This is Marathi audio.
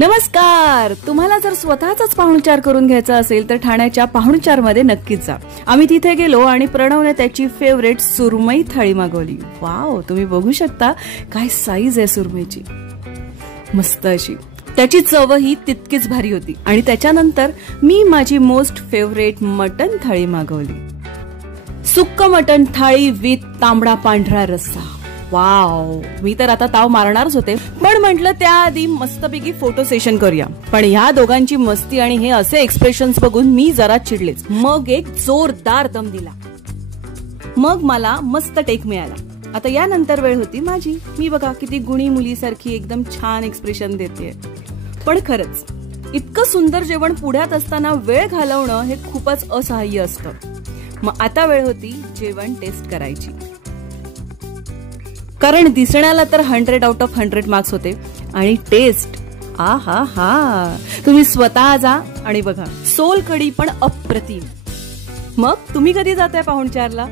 नमस्कार. तुम्हाला जर स्वतःचाच पाहुणचार करून घ्यायचा असेल तर ठाण्याच्या पाहुणचारमध्ये नक्कीच जा. आम्ही तिथे गेलो आणि प्रणवने त्याची फेवरेट सुरमई थाळी मागवली. वाव, तुम्ही बघू शकता काय साईज आहे सुरमईची, मस्त अशी. त्याची चवही तितकीच भारी होती. आणि त्याच्यानंतर मी माझी मोस्ट फेवरेट मटन थाळी मागवली. सुक्क मटन थाळी विथ तांबडा पांढरा रस्सा. वाव, मी तर आता ताव मारणारच होते, पण म्हटलं त्याआधी मस्तपैकी फोटो सेशन करूया. पण ह्या दोघांची मस्ती आणि हे असे एक्सप्रेशन्स बघून मी जरा चिडलेच. मग एक जोरदार दम दिला. मग मला मस्त टेक मिळाला. आता यानंतर वेळ होती माझी. मी बघा किती गुणी मुलीसारखी एकदम छान एक्सप्रेशन देते. पण खरंच इतकं सुंदर जेवण पुढ्यात असताना वेळ घालवणं हे खूपच असहाय्य असतं. मग आता वेळ होती जेवण टेस्ट करायची. कारण दिसण्याला तर 100 आउट ऑफ 100 मार्क्स होते आणि टेस्ट आ हा हा, तुम्ही स्वतः जा आणि बघा. सोल कढी पण अप्रतिम. मग तुम्ही कधी जाताय पाहुणचारला?